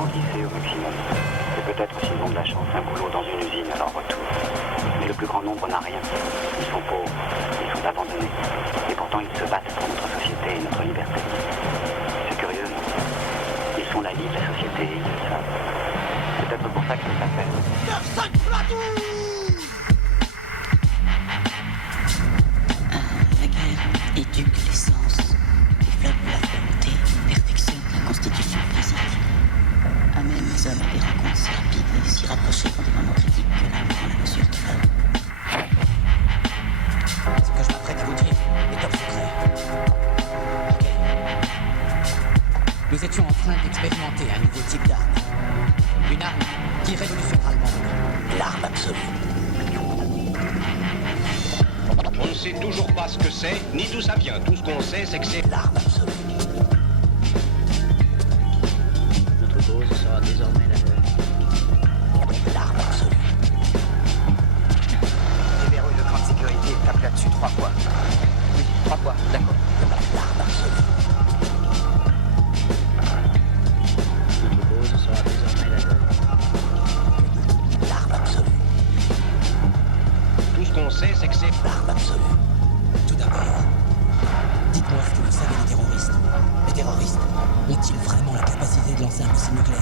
temps glissé au maximum. Et peut-être, s'ils ont de la chance, un boulot dans une usine à leur retour. Mais le plus grand nombre n'a rien. Ils sont pauvres, ils sont abandonnés. Et pourtant, ils se battent pour notre société et notre liberté. C'est curieux, non? Ils sont la vie de la société, ils le savent. C'est peut-être pour ça qu'ils s'appellent. La guerre éduque les sens, développe la volonté, perfectionne la constitution physique. Amène les hommes à des rencontres si rapides et si rapprochées dans des moments critiques que l'amour en la mesure de l'homme. Ce que je m'apprête à vous dire est top secret. Ok. Nous étions en train d'expérimenter un nouveau type d'arme. Une arme qui révolutionnera le monde. L'arme absolue. On ne sait toujours pas ce que c'est, ni d'où ça vient. Tout ce qu'on sait, c'est que c'est L'arme absolue. Notre cause sera désormais la leur. L'arme absolue. Déverrouille le train de sécurité, tape là-dessus 3 fois. Oui, 3 fois, d'accord. L'arme absolue. Notre cause sera désormais la leur. L'arme absolue. tout ce qu'on sait, c'est que c'est L'arme absolue. Tout d'abord, dites-moi ce que vous savez des terroristes. Les terroristes ont-ils vraiment la capacité de lancer un missile nucléaire ?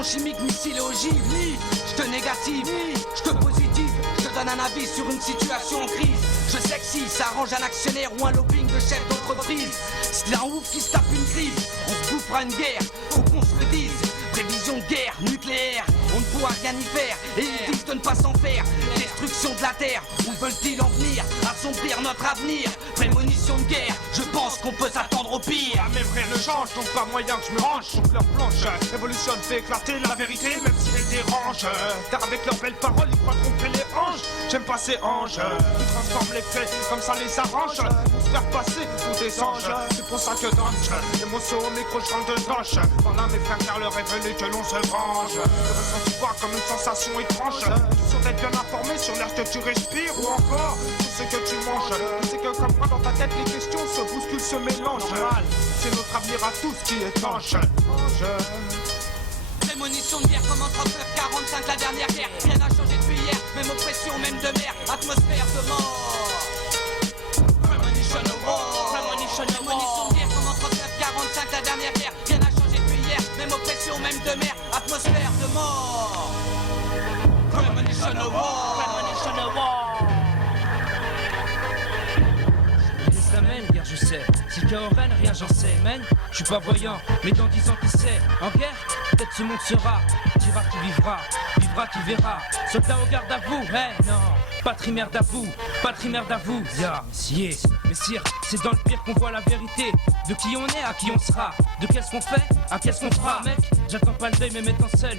Chimique, missile et ogive. Je te négative, je te positive. Je te donne un avis sur une situation en crise. Je sais que si ça arrange un actionnaire ou un lobbying de chef d'entreprise, c'est un ouf qui se tape une crise. On se bouffera une guerre, faut qu'on se le dise. Prévision de guerre nucléaire, on ne pourra rien y faire. Et ils disent de ne pas s'en faire. Destruction de la terre, où veulent-ils en venir? Assombrir notre avenir. Prémonition de guerre, je pense qu'on peut s'attendre au pire. Ah mes frères le changent, donc pas moyen que je me range contre leur planche. Révolutionne fait éclater la vérité, même si elle dérange. Car avec leurs belles paroles, ils croient qu'on fait les hanches. J'aime pas ces anges qui transforment les faits comme ça les arrange pour se faire passer pour des anges. C'est pour ça que dange et mon saut au micro je rentre dedans. Voilà mes frères car l'heure est venue que l'on se venge. Je ressens tu vois comme une sensation étrange. Tu sûr d'être bien informé sur l'air que tu respires ou encore sur ce que tu manges. Tu sais que comme quoi dans ta tête les questions se bousculent, se mélangent. C'est notre avenir à tous qui est ange. Prémonition de guerre comme en 39-45 la dernière guerre. Rien n'a changé depuis hier, même oppression, même de mer. Atmosphère de mort. Premonition of war. Premonition de guerre comme en 39-45 la dernière guerre. Rien n'a changé depuis hier, même oppression, même de mer. Atmosphère de mort. Premonition of war. Premonition of war. C'est la même guerre, je sais. Si le chaos règne, rien j'en sais, man. Je suis pas voyant, mais dans 10 ans qui sait. En guerre, peut-être ce monde sera. Dira qui vivra, vivra qui verra. Soldat au garde à vous, hey, non. Patrie merde à vous, patrie merde à vous. Ya, yes. Mais sire, c'est dans le pire qu'on voit la vérité. De qui on est, à qui on sera. De qu'est-ce qu'on fait, à qu'est-ce qu'on fera. Mec, j'attends pas le deuil, mais m'étant seul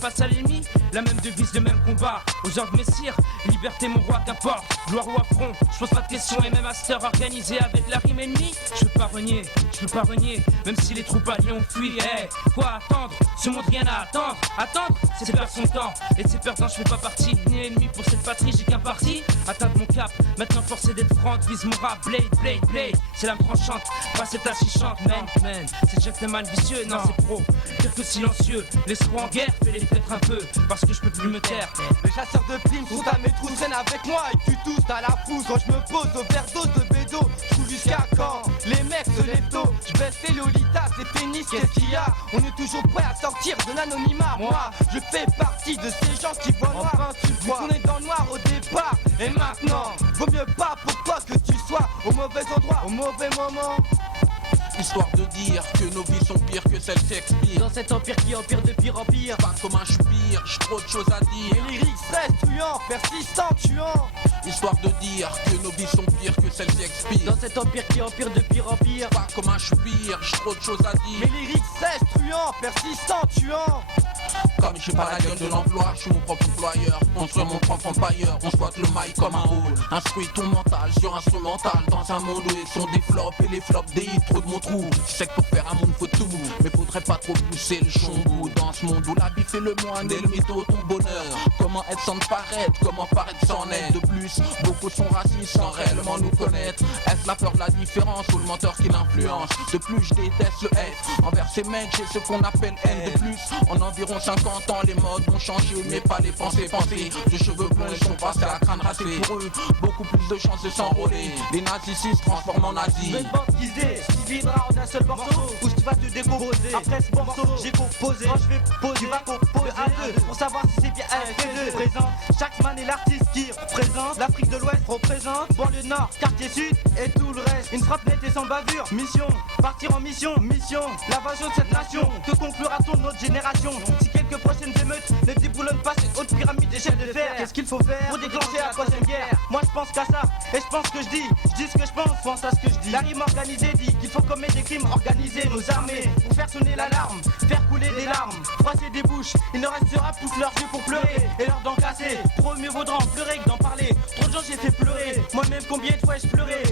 face à l'ennemi. La même devise, le même combat. Aux ordres messire, liberté mon roi, qu'importe. Gloire ou affront, je pose pas de questions. Et même à cette heure organisée avec la rime ennemie. Je peux pas renier, même si les troupes alliées ont fui. Hey, quoi attendre, ce monde rien à attendre. Attendre, c'est perdre son temps. Et de ces perdants, je fais pas partie. Ni ennemi pour cette patrie, j'ai qu'un parti. Atteindre mon cap, maintenant forcé d'être franc. Vise mon rap, blade. C'est l'âme tranchante, pas cette assichante. Man, c'est gentleman vicieux, non c'est pro. Dire que silencieux, laisse-moi en guerre, fais-les peut-être un peu, parce que je peux plus me taire. Les chasseurs de primes sont à mes trous, traînent avec moi et tu tousses à la fousse. Quand je me pose au overdose de bédo, je joue jusqu'à quand les mecs se lèvent tôt. Je baisse les lolitas, les pénis, qu'est-ce qu'il y a? On est toujours prêt à sortir de l'anonymat. Moi, je fais partie de ces gens qui voient noir. Enfin, tu vois, on est dans le noir au départ. Et maintenant, vaut mieux pas pour toi que tu sois au mauvais endroit, au mauvais moment. Histoire de dire que nos vies sont pires que celles Shakespeare. Dans cet empire qui empire de pire en pire. Pas comme un spire, j'ai trop de choses à dire. Les lyrics restent tuants, persistants, tuants. Histoire de dire que nos vies sont pires que celles Shakespeare. Dans cet empire qui empire de pire en pire. Pas comme un spire, j'ai trop de choses à dire. Les lyrics restent truands, persistants, tuants. Comme j'ai pas la gueule de l'emploi, je suis mon propre employeur. Construire mon propre empire, on squatte le mic comme un hall. Instruis ton mental sur instrumental. Dans un monde où les sons des flops et les flops des hits, trop de mon trou. Je sais que pour faire un monde faut tout, mais faudrait pas trop pousser le chambou. Dans ce monde où la bif est le moine et le mytho ton bonheur. Comment être sans paraître, comment paraître sans être. De plus, beaucoup sont racistes sans réellement nous connaître. Est-ce la peur de la différence ou le menteur qui l'influence? De plus je déteste le être envers ces mecs, j'ai ce qu'on appelle haine. De plus, en environ 50 ans les modes ont changé, mais pas les pensées. De cheveux blonds ils sont passés à crâne rasé. Pour eux, beaucoup plus de chances de s'enrôler. Les nazis se transforment en nazis. Je vais te baptiser, tu viendras en un seul morceau. Où tu vas te décomposer. Après ce morceau, j'ai composé. Quand je vais poser, tu vas composer un 2 pour savoir si c'est bien un 2 présent. Chaque man est l'artiste qui représente l'Afrique de l'Ouest, représente banlieue nord, quartier sud et tout le reste. Une frappe nette et sans bavure. Mission, partir en mission, l'invasion de cette nation. Que conclura-t-on de notre génération? Si quelques prochaines émeutes ne déboulonnent pas cette haute pyramide des chaînes de fer, qu'est-ce qu'il faut faire pour déclencher la troisième guerre? Moi je pense qu'à ça, et je pense que je dis ce que je pense à ce que je dis. La rime organisée dit qu'il faut commettre des crimes organisés, nos armées, pour faire sonner l'alarme, faire couler des larmes, froisser des bouches. Il ne restera plus que leurs yeux pour pleurer et leurs dents cassées. Pour eux mieux vaudra en pleurer que d'en parler. Trop de gens j'ai fait pleurer, moi-même combien de fois ai-je pleuré,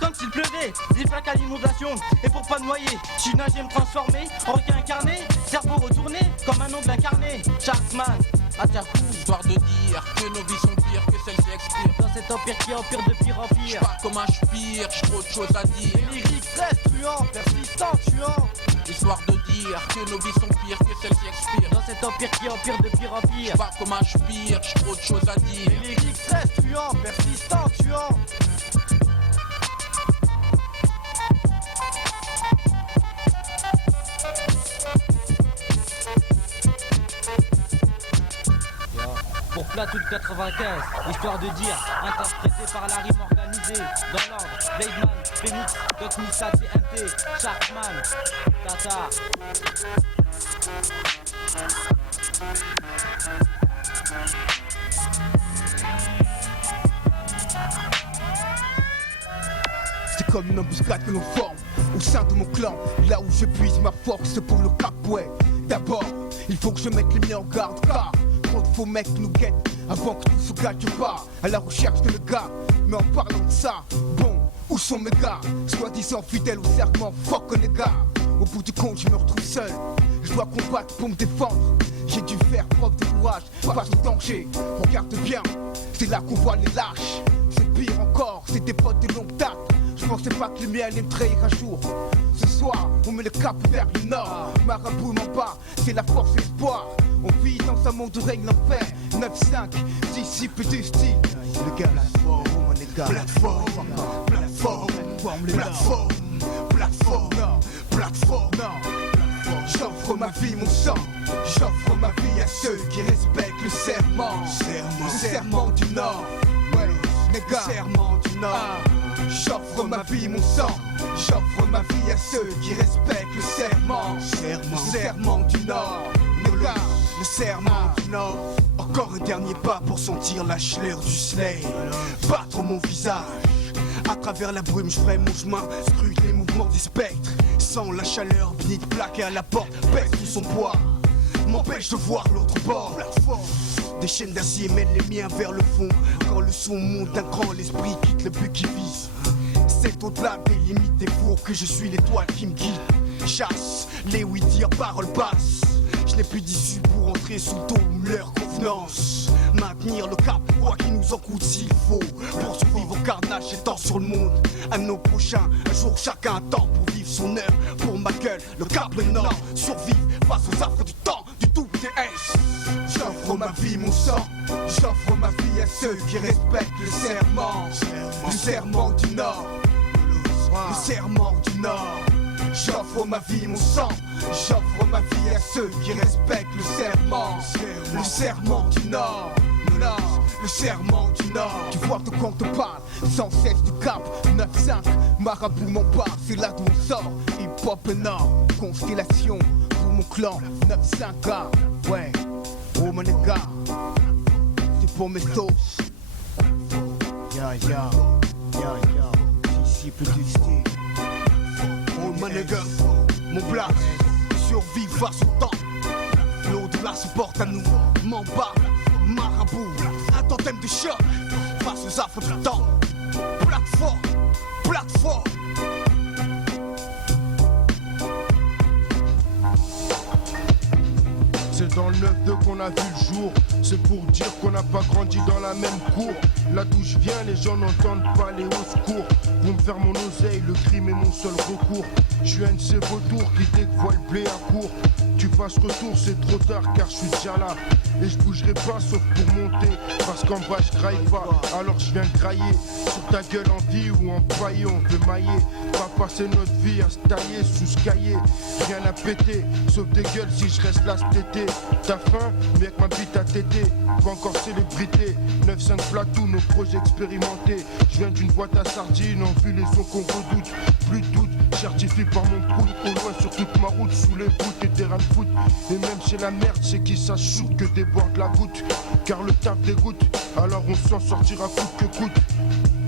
comme s'il pleuvait, des flaques à l'inondation. Et pour pas me noyer, je suis nagé me transformer en requin incarné, cerveau retourné comme un ongle incarné. Sharkman, à ta coup. Histoire de dire que nos vies sont pires que celles Shakespeare. Dans cet empire qui empire de pire en pire. Pas comme un spire, j'ai trop de choses à dire. Les lyrics restent truands, persistants, tuants. Histoire de dire que nos vies sont pires que celles Shakespeare. Dans cet empire qui empire de pire en pire. Pas comme un spire, j'ai trop de choses à dire. Les lyrics restent truands, persistants, tuants. Pour Plateau de 95, histoire de dire, interprété par la rime organisée, dans l'ordre, Blademan, Phoenix, Doc Nissa, TMT, Sharkman, Tata. C'est comme une embuscade que l'on forme au sein de mon clan, là où je puise ma force pour le cap, ouais. D'abord, il faut que je mette les miens en garde, car trop de faux mecs nous guettent avant que tout se gâte pas, à la recherche de le gars. Mais en parlant de ça, bon, où sont mes gars? Soi-disant fidèles au serment, fuck les gars. Au bout du compte, je me retrouve seul. Je dois combattre pour me défendre. J'ai dû faire preuve de courage face au danger. Regarde bien, c'est là qu'on voit les lâches. C'est pire encore, c'est des potes de longue date. Je pensais pas que le mien allait me trahir un jour. Ce soir, on met le cap vers le nord. Marabout m'en bas, c'est la force et l'espoir. On vit dans un monde où règne l'enfer. 9-5, disciples du style. Le gars, plateforme, plateforme, plateforme, plateforme, plateforme, plateforme. J'offre ma vie, mon sang. J'offre ma vie à ceux qui respectent le serment. Le serment du Nord. Ouais, les gars. Serment du Nord. J'offre ma vie, mon sang. J'offre ma vie à ceux qui respectent le serment. Le serment du Nord. Les gars, le serment du Nord. Encore un dernier pas pour sentir la chaleur du soleil battre mon visage. À travers la brume, je ferai mon chemin, scrute les mouvements des spectres. Sans la chaleur, bénite plaquée à la porte, pèse tout son poids, m'empêche de voir l'autre bord. Des chaînes d'acier mènent les miens vers le fond. Quand le son monte d'un cran, l'esprit quitte le but qui vise. C'est au-delà des limites des fours que je suis l'étoile qui me guide. Chasse les oui-dire, paroles basses. Je n'ai plus d'issue pour entrer sous ton leur convenance. Maintenir le cap, quoi qu'il nous en coûte s'il faut. Pour survivre au carnage étant sur le monde. À nos prochains, un jour chacun a temps pour vivre son heure. Pour ma gueule, le cap, le nord. Survivre face aux affres du temps, du tout TS. J'offre ma vie, mon sang. J'offre ma vie à ceux qui respectent le serment. Le serment du Nord. Le serment du Nord. J'offre ma vie, mon sang. J'offre ma vie à ceux qui respectent le serment. Le serment du Nord. Le serment du Nord. Tu vois de quoi on te parle, sans cesse du cap. 9-5, marabout mon pas, c'est là d'où on sort. Hip-hop Nord, constellation pour mon clan. 9-5 ouais, oh mon gars, c'est pour mes sauces. Ya ya, ya ya, disciple du style. Oh mon gars, mon black, survie face au temps. L'au-delà se porte à nous, m'en bas. Marabout, un totem de choc face aux affres du temps. Plateforme, plateforme. C'est dans le 9-2 qu'on a vu le jour. C'est pour dire qu'on n'a pas grandi dans la même cour. Là d'où je viens, les gens n'entendent pas les hauts secours. Pour me faire mon oseille, le crime est mon seul recours. Je suis un de ces vautours qui dès que voit le blé à court. Tu fasses retour, c'est trop tard car je suis déjà là. Et je bougerai pas sauf pour monter. Parce qu'en bas je graille pas, alors je viens grailler. Sur ta gueule en vie ou en paillé, on veut mailler. Pas passer notre vie à se tailler sous ce cahier. Rien à péter, sauf des gueules si je reste là cet été. T'as faim, mais avec ma bite à téter. Pas encore célébrité, 9-5 plateaux, nos projets expérimentés. Je viens d'une boîte à sardines, en vue les sons qu'on redoute. Plus de doute, certifié par mon prout. Au loin sur toute ma route, sous les voûtes et terrain de foot. Et même chez la merde, c'est qui ça shoot que déborde la goutte. Car le taf dégoûte, alors on s'en sortira coûte que coûte.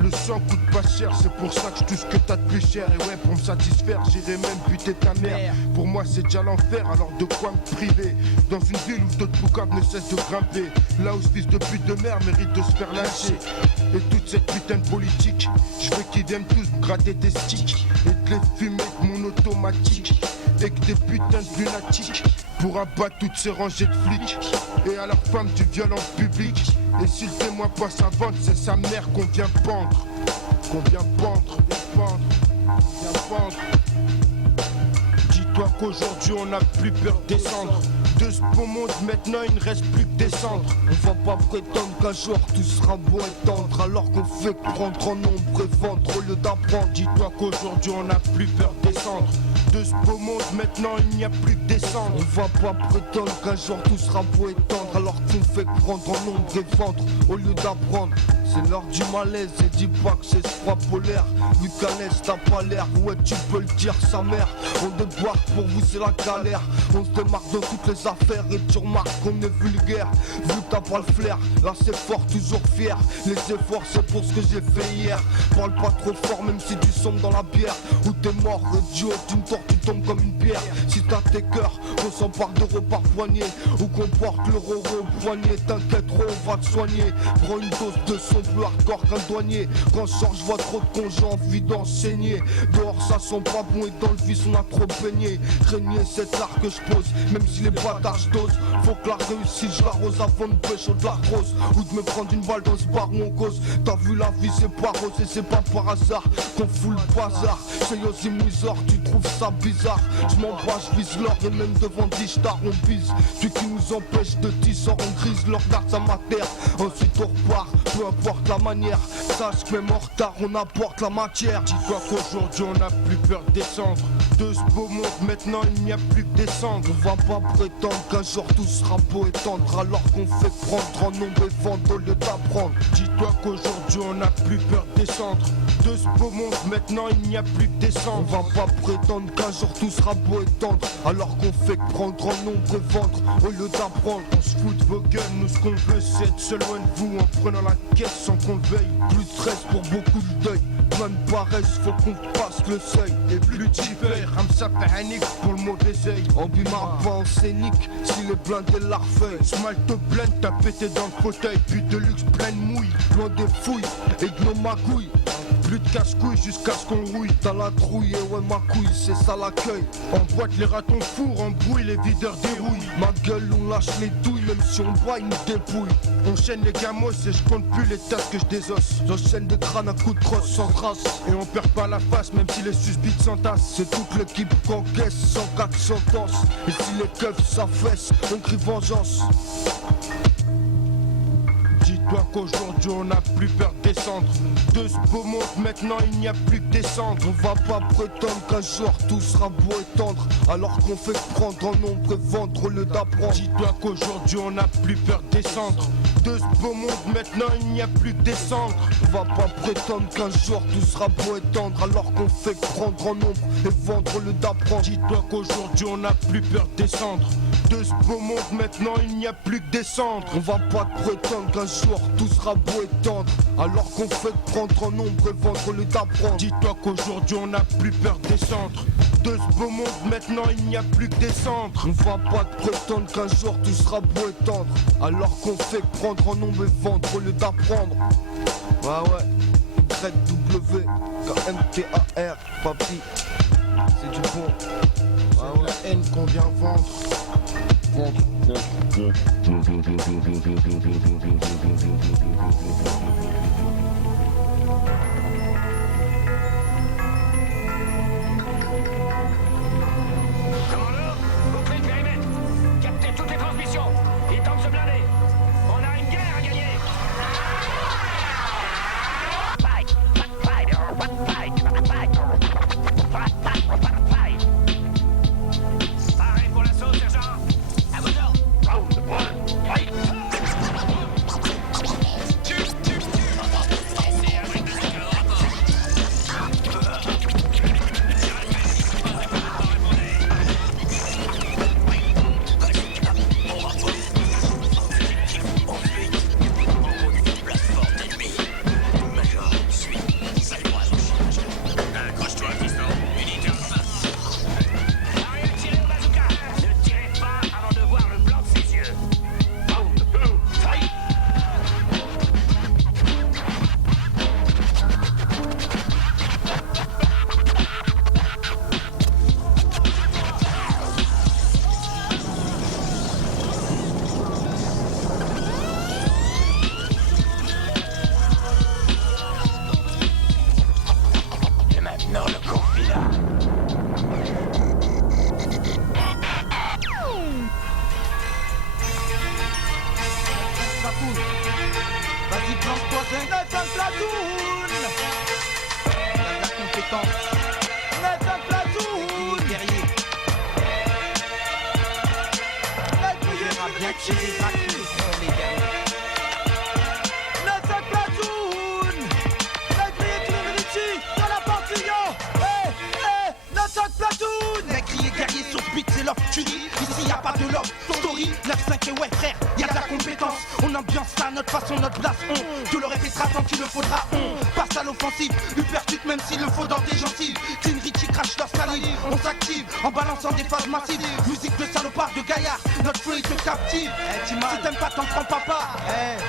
Le sang coûte pas cher, c'est pour ça que je touche ce que t'as de plus cher. Et ouais, pour me satisfaire, j'irai même buter ta mère. Pour moi c'est déjà l'enfer, alors de quoi me priver? Dans une ville où d'autres boucaves ne cessent de grimper. Là où ce fils de pute de merde mérite de se faire lyncher. Et toute cette putain de politique, je veux qu'ils viennent tous me gratter des sticks. Et de les fumer de mon automatique. Et que des putains de lunatiques pour abattre toutes ces rangées de flics. Et à la femme du viol en public. Et si le témoin passe à vendre, c'est sa mère qu'on vient pendre. Qu'on vient pendre, vient pendre. Dis-toi qu'aujourd'hui on n'a plus peur de descendre. De ce beau monde maintenant il ne reste plus que descendre. On va pas prétendre qu'un jour tout sera beau et tendre. Alors qu'on fait que prendre en nombre et vendre au lieu d'apprendre. Dis-toi qu'aujourd'hui on n'a plus peur de descendre. De ce beau monde maintenant il n'y a plus que descendre. On va pas prétendre qu'un jour tout sera beau et tendre. Alors qu'on fait que prendre en nombre et vendre au lieu d'apprendre. C'est l'heure du malaise et dis pas que c'est ce froid polaire. Vu qu'à l'est t'as pas l'air, ouais tu peux le dire sa mère. On débarque pour vous c'est la galère. On se démarque dans toutes les affaires et tu remarques qu'on est vulgaire. Vu que t'as pas le flair, là c'est fort toujours fier. Les efforts c'est pour ce que j'ai fait hier. Parle pas trop fort même si tu sombres dans la bière. Ou t'es mort idiot d'une tour jour tu tombes comme une pierre. Si t'as tes cœurs, qu'on s'empare d'euros par poignée, ou qu'on porte l'euro au poignet, t'inquiète trop, on va te soigner. Prends une dose de son plus hardcore qu'un douanier. Quand je sors, je vois trop de cons, j'ai envie d'enseigner. Dehors ça sent pas bon et dans le vice on a trop baigné. Craignez cet art que je pose, même si les bâtards je dose. Faut que la réussite je l'arrose avant de pécho de l'arthrose, ou de me prendre une balle dans ce bar où on cause. T'as vu la vie c'est pas rose et c'est pas par hasard qu'on fout le bazar. C'est Yosim Wizard, tu trouves ça bizarre. Je m'en bats, je vise l'or et même devant 10 stars on bise. Celui qui nous empêche de tisser en grise, leur garde sa matière. Ensuite on repart, peu importe la manière. Sache que même en retard on apporte la matière. Dis-toi qu'aujourd'hui on n'a plus peur de descendre. De ce beau monde maintenant il n'y a plus que descendre. On va pas prétendre qu'un jour tout sera beau et tendre, alors qu'on fait prendre en nombre et vendre au lieu d'apprendre. Dis-toi qu'aujourd'hui on n'a plus peur de descendre. De ce beau monde maintenant il n'y a plus que descendre. On va pas prétendre qu'un jour tout sera beau et tendre, alors qu'on fait que prendre en nombre et vendre au lieu d'apprendre. On se fout de vos gueules, nous ce qu'on veut c'est être seul loin de vous, en prenant la caisse sans qu'on le veille. Plus de stress pour beaucoup de deuil, plein de paresse, faut qu'on passe le seuil. Et plus tu fais, Ramsa Panique pour le mauvais œil. On bimard pas en scénique, si les blindés la refeuillent. Smile te blinde, t'as pété dans le fauteuil, puis de luxe pleine mouille. Loin des fouilles et de nos magouilles. Plus de casse-couilles jusqu'à ce qu'on rouille. T'as la trouille et ouais ma couille, c'est ça l'accueil. On boite les ratons fours, on brouille les videurs dérouillent. Ma gueule on lâche les douilles, même si on boit une dépouille. On chaîne les gamos et je compte plus les tasses que je désosse. J'enchaîne des crânes à coups de crosse sans trace. Et on perd pas la face même si les susbites s'entassent. C'est toute l'équipe qu'encaisse sans qu'à sentence. Et si les keufs s'affaissent, on crie vengeance. Dis-toi qu'aujourd'hui on n'a plus peur de descendre. De ce beau monde maintenant il n'y a plus que descendre. On va pas prétendre qu'un jour tout sera beau et tendre, alors qu'on fait que prendre en nombre et vendre au lieu d'apprendre. Dis-toi qu'aujourd'hui on n'a plus peur de descendre. De ce beau monde maintenant il n'y a plus que descendre. On va pas prétendre qu'un jour tout sera beau et tendre, alors qu'on fait que prendre en nombre et vendre au lieu d'apprendre. Dis-toi qu'aujourd'hui on n'a plus peur de descendre. De ce beau monde maintenant il n'y a plus que descendre. On va pas prétendre qu'un jour tout sera beau et tendre, alors qu'on fait que prendre en nombre et vendre au lieu d'apprendre. Dis-toi qu'aujourd'hui on n'a plus peur de descendre. De ce beau monde maintenant il n'y a plus que descendre. On va pas prétendre qu'un jour tout sera beau et tendre, alors qu'on fait que prendre en nombre et vendre au lieu d'apprendre. Ouais, W, KMTAR, papy, c'est du bon. C'est la haine qu'on vient vendre. Commando, bouclez le périmètre. Captez toutes les transmissions. Il est temps de se blinder. On a une guerre à gagner. Pareil pour l'assaut, sergent. À vos ordres. ambiance ça, notre façon, notre place. On te le répétera tant qu'il le faudra. On passe à l'offensive, hypercute même s'il le faut dans tes gencives. Clean Richie crache leur salive, on s'active en balançant des phases massives. Musique de salopard, de gaillard, notre flow il te captive. Si t'aimes pas t'en prends papa.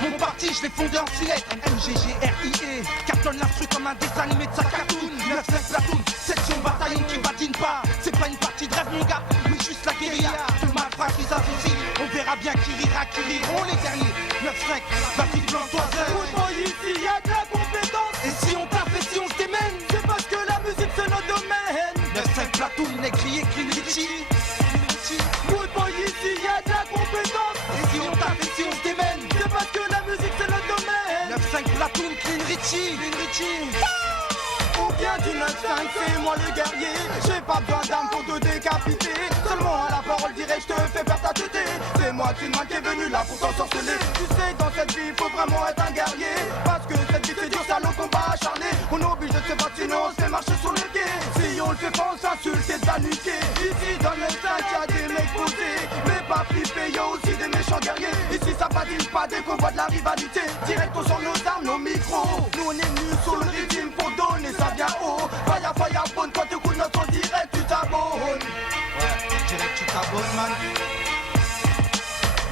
Mon parti je l'ai fondé en silette. MMGGRIE, cartonne l'instru comme un dessin animé de sa cartoon. 9-5 platoon, section bataillon qui badine pas. C'est pas une partie de rêve mon gars, mais juste la guérilla. De malfrats qui s'associent, on verra bien qui rira, qui riront les derniers. 9-5, vas-y blanc-toi zèle. Ici y'a de la compétence. Et si on tape et si on se démène, c'est parce que la musique c'est notre domaine. 9-5 platoon, négrier, clean Richie. Good boy, ici y'a de la compétence. Et si on tape et si on se démène, c'est parce que la musique c'est notre domaine. 9-5 platoon, clean Richie. Ou bien du 9-5, c'est moi le guerrier. J'ai pas besoin d'armes pour te décapiter. Seulement à la parole direct, je te fais perdre ta tête. C'est moi qui est venu là pour t'en sorceler. Tu sais, dans cette vie, faut vraiment être un guerrier. Parce que cette vie c'est dur, ça le combat acharné. On est obligé de se battre, sinon on se fait marcher sur les pieds. Si on le fait pas, on s'insulte et paniquer. Ici dans le 5, y'a des mecs posés. Mais pas flippés, y'a aussi des méchants guerriers. Ici ça badine pas dès qu'on voit de la rivalité. Direct on sort nos armes, nos micros. Nous on est venus sur le régime pour donner ça bien haut. Faya bonne, quand tu écoutes notre son direct tu t'abonnes. Direct tu t'abonnes man.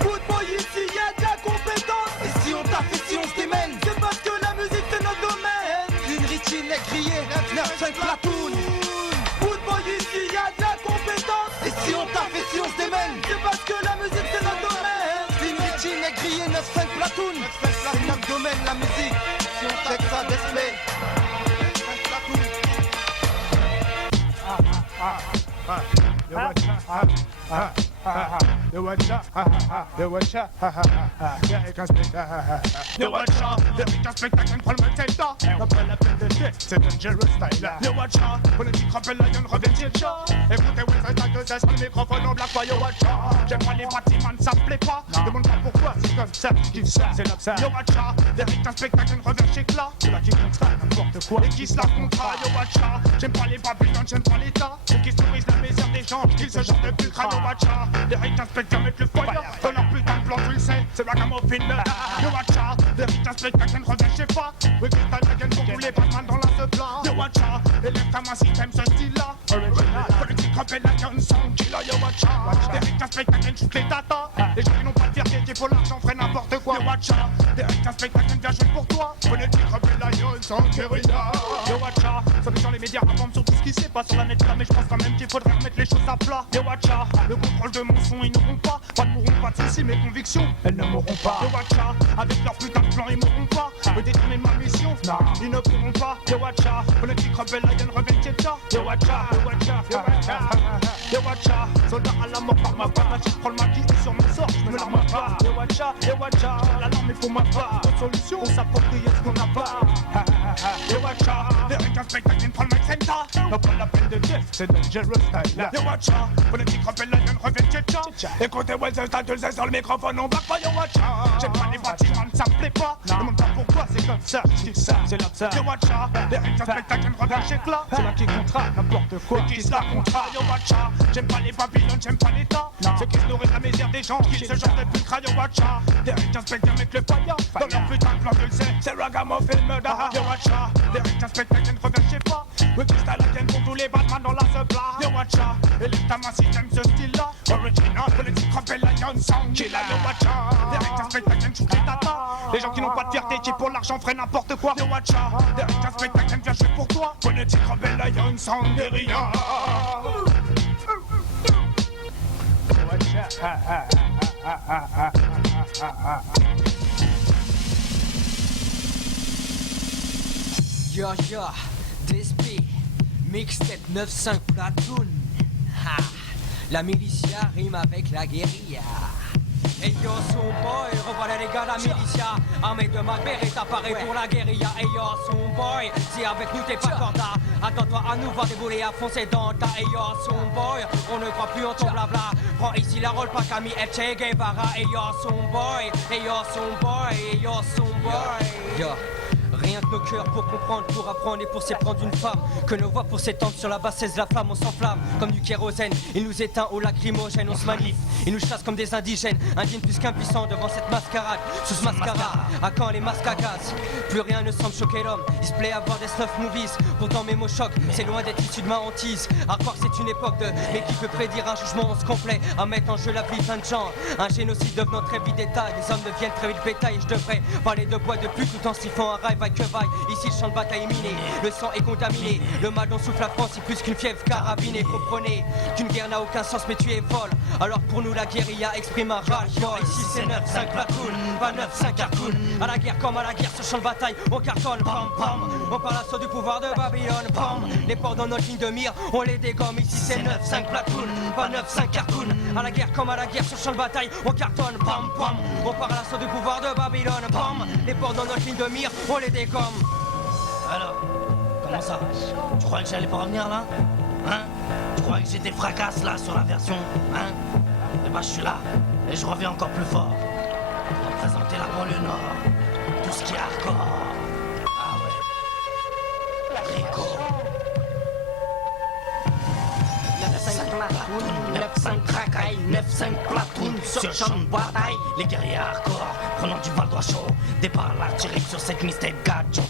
Good boy ici y'a de la compétence. Et si on tape et si on se démène, c'est parce que la musique c'est notre domaine. Clean Richie, négrier, 9-5 platoon. Good boy ici y'a de la compétence. Et si on tape et si on se démène, c'est parce que la musique c'est notre domaine. Clean Richie, négrier, 9-5 platoon. C'est notre domaine la musique. Si on check ça, display. Yo watch out, yo watch out, y'a qu'un spectacle. Yo watch out, y'a qu'un spectacle, prends le matenta. Après la peine de tête, c'est dangerous style. Yo watch out, politique rappelle la gueule, revêt de chat. Écoutez, ouais, ça t'a que ça sur le microphone, on blague pas, yo watch out. J'aime pas les bâtiments, ça me plaît pas. Demande pas pourquoi, c'est comme ça, qui ça, c'est là que ça. Yo watch out, y'a qu'un spectacle, revêt chez Cla. C'est là qui contrat, n'importe quoi. Et qui se la contrat, yo watch out. J'aime pas les babylons, j'aime pas l'état. Ceux qui se nourrissent la misère des gens, qu'ils se genre de pulcra, yo watch out. Derrick inspecteur mettre le fire dans leur putain de plan, tu le sais, c'est ragamuffin. Yo watch out, Derrick inspecteur revient chez pas. Oui, Crystal Dragon pour tous les Batman dans la ce plan. Yo watch out, élève ta main si t'aimes ce style-là. Politique rappelle la gun song killer, yo watch out. Derrick inspecteur shoot les data. Les gens qui n'ont pas de fierté, qui pour l'argent feraient n'importe quoi. Yo watch out, Derrick inspecteur vient jouer pour toi. Politique rappelle la gun song guérilla. Yo watch out, ça met dans les médias avant sur tout ce qui s'est pas sur la net là, mais je pense quand même qu'il faudrait remettre les choses à plat. Yo watch out, le contrôle de mon son ils n'auront pas de mourront pas de soucis, mes convictions elles ne mourront pas. Yo watch out, avec leur putain de plan ils mourront pas. Me détourner ma mission, non, ils ne pourront pas. Yo watch out, politique rebelle, la gun rebelle Tchétcha. Yo watch out, yo watch out, yo watch out. Yo watch out, soldat à la mort par ma part. Là je prends le maquis sur mon sort, je me l'arme pas. Yo watch out, yo watch out, la norme il faut ma part. D'autres solutions, on s'approprie ce qu'on n'a pas. Yo watch out, Derrick inspecteur prend le mic center. Non pas la peine de death, c'est dangerous style. Yo watch out, politique rebelle, la gun rebelle Tchétcha. Écoutez, ouais, c'est ça, tu le sais, sur le microphone, on va pas, yo watch out. J'aime pas les bâtiments, ça me plaît pas. Demande pas pourquoi, c'est comme ça, c'est là que ça. Yo watch out, Derrick inspecteur revient chez Cla. C'est là qui contrat, n'importe quoi. Et qui se la contrat, yo watch out. J'aime pas les babylons, j'aime pas l'état. Ceux qui se nourrissent la misère des gens, qui ce genre de pulcra, yo watch out. Derrick inspecteur mettre le fire dans leur putain de plan, tu le sais, c'est ragamuffin murder. Yo watch out, Derrick inspecteur revient chez pas. Oui, Crystal Again pour tous les Batman dans la supply. Yo watch out, élève ta main si t'aimes ce style-là. Original, politique rappelle la young song killer. Yo watch out, Derrick inspecteur shoot les data. Les gens qui n'ont pas de fierté, qui pour l'argent feraient n'importe quoi. Yo watch out, Derrick inspecteur vient jouer pour toi. Politique rebelle, la young song guérilla. Yo yo, DSP, mixtape 9-5 platoon. Ha, la militia rime avec la guérilla. Hey yo son boy, revoilà les gars la militia. Armée de ma berette apparaît pour la guérilla. Hey yo son boy, si avec nous t'es pas corda, attends-toi à nous voir débouler à foncer dans ta. Hey yo son boy, on ne croit plus en ton blabla. Prends ici la rôle pas Camille et Che Guevara. Hey yo son boy, hey yo son boy, hey yo son boy. Yo. Rien que nos cœur pour comprendre, pour apprendre et pour s'éprendre d'une femme. Que nos voix pour s'étendre sur la bassesse de la flamme, on s'enflamme comme du kérosène. Il nous éteint au lacrymogène, on se manifeste. Il nous chasse comme des indigènes, indignes plus qu'impuissants devant cette mascarade. Sous ce mascara, à quand les masques à gaz? Plus rien ne semble choquer l'homme, il se plaît à voir des snuff movies. Pourtant mes mots choquent, c'est loin d'être issu de ma hantise. À croire que c'est une époque de, mais qui peut prédire un jugement complet, à mettre en jeu la vie plein de gens. Un génocide devenant très vite détail, les hommes deviennent très vite bétail. Et je devrais parler de bois de pluie tout en sifflant un rail, vaille que vaille. Ici le champ de bataille est miné, le sang est contaminé. Le mal dont souffle la France est plus qu'une fièvre carabinée. Comprenez qu'une guerre n'a aucun sens mais tu es folle. Alors pour nous la guérilla exprime un ras-le-bol. Ici c'est 9-5 platoon, pas 9-5 cartoon. À la guerre comme à la guerre, sur champ de bataille, on cartonne, pam pam. On parle l'assaut du pouvoir de Babylone, pam. Les ports dans notre ligne de mire, on les dégomme. Ici c'est 9-5 platoon, pas 9-5 cartoon. À la guerre comme à la guerre, sur champ de bataille, on cartonne, pam pam. On parle l'assaut du pouvoir de Babylone, pam. Les ports dans notre ligne de mire, on les dégomme. Alors, comment ça? Tu crois que j'allais pas revenir là? Hein? Tu crois que j'étais fracasse là sur la version? Hein? Eh ben je suis là, et je reviens encore plus fort. Pour représenter la banlieue nord. Tout ce qui est hardcore. Ah ouais. Rico. 9-5 platoon, 9-5 cracaille, 9-5 platoon sur champ de bataille. Les guerriers hardcore, prenant du Val d'Oie chaud. Départ l'artillerie sur cette mystère gadget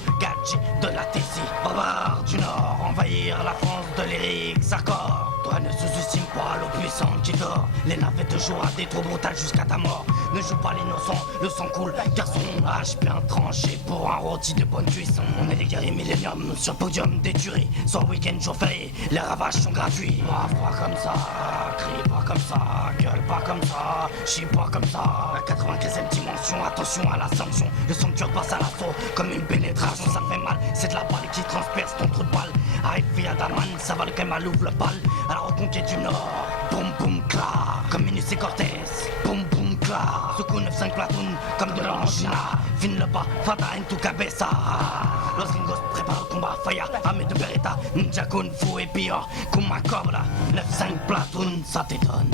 de la Tessie. Barbares du Nord, envahir la France de l'Éric Sarkor. Toi ne sous-estime pas l'eau puissante qui dort. Les navettes de jour à des trous brutales jusqu'à ta mort. Ne joue pas l'innocent, le sang coule. Garçon, hache bien tranché pour un rôti de bonne cuisson. On est des guerriers millénium sur podium des tueries. Soit week-end, jour férié, les ravages sont gratuits. Brave pas comme ça, crie pas comme ça, gueule pas comme ça, chie pas comme ça. La 95e dimension, attention à la sanction. Le sanctuaire passe à l'assaut comme une pénétration, ça fait mal. C'est de la balle qui transperce ton trou de balle. Arrive via Daman, ça va le Kemal ouvre le bal. À la reconquête du Nord, boum boum clac. Comme Minus et Cortez, boum boum clac. Secoue 9-5 platoon, comme de l'angina. Fin le pas, fata en tu cabeza. Los gringos préparent le combat, fire, armée de Beretta. Ninja Kung Fu et pire, Kuma Cobra. 9-5 platoon, ça t'étonne.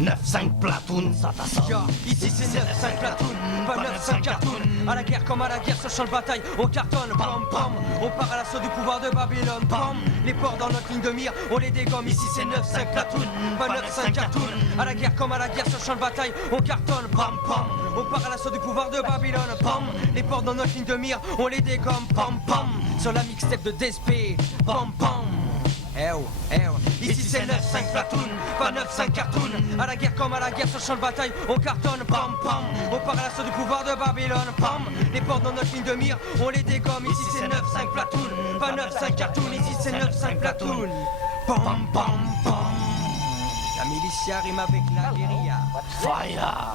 9-5 platoon, ça t'assomme. Ici c'est 9-5 platoon, pas 9-5 cartoon. À la guerre comme à la guerre, sur champ de bataille, on cartonne, pam pam. On part à l'assaut du pouvoir de Babylone, pam. Les ports dans notre ligne de mire, on les dégomme. Ici c'est 9-5 platoon, pas 9-5 cartoon. À la guerre comme à la guerre, sur champ de bataille, on cartonne, pam pam. On part à l'assaut du pouvoir de Babylone, pam. Les ports dans notre ligne de mire, on les dégomme, pam pam. Sur la mixtape de DSP, pam pam. Eh oh, eh oh. Ici c'est 9-5 platoon, pas 9-5 cartoon. À la guerre comme à la guerre, sur champ de bataille, on cartonne, pam pam. On part à l'assaut du pouvoir de Babylone, pam. Les ports dans notre ligne de mire, on les dégomme. Ici c'est 9-5 platoon, pas 9-5 cartoon. Ici c'est 9-5 platoon, pam pam pam. La militia rime avec la guérilla. Fire.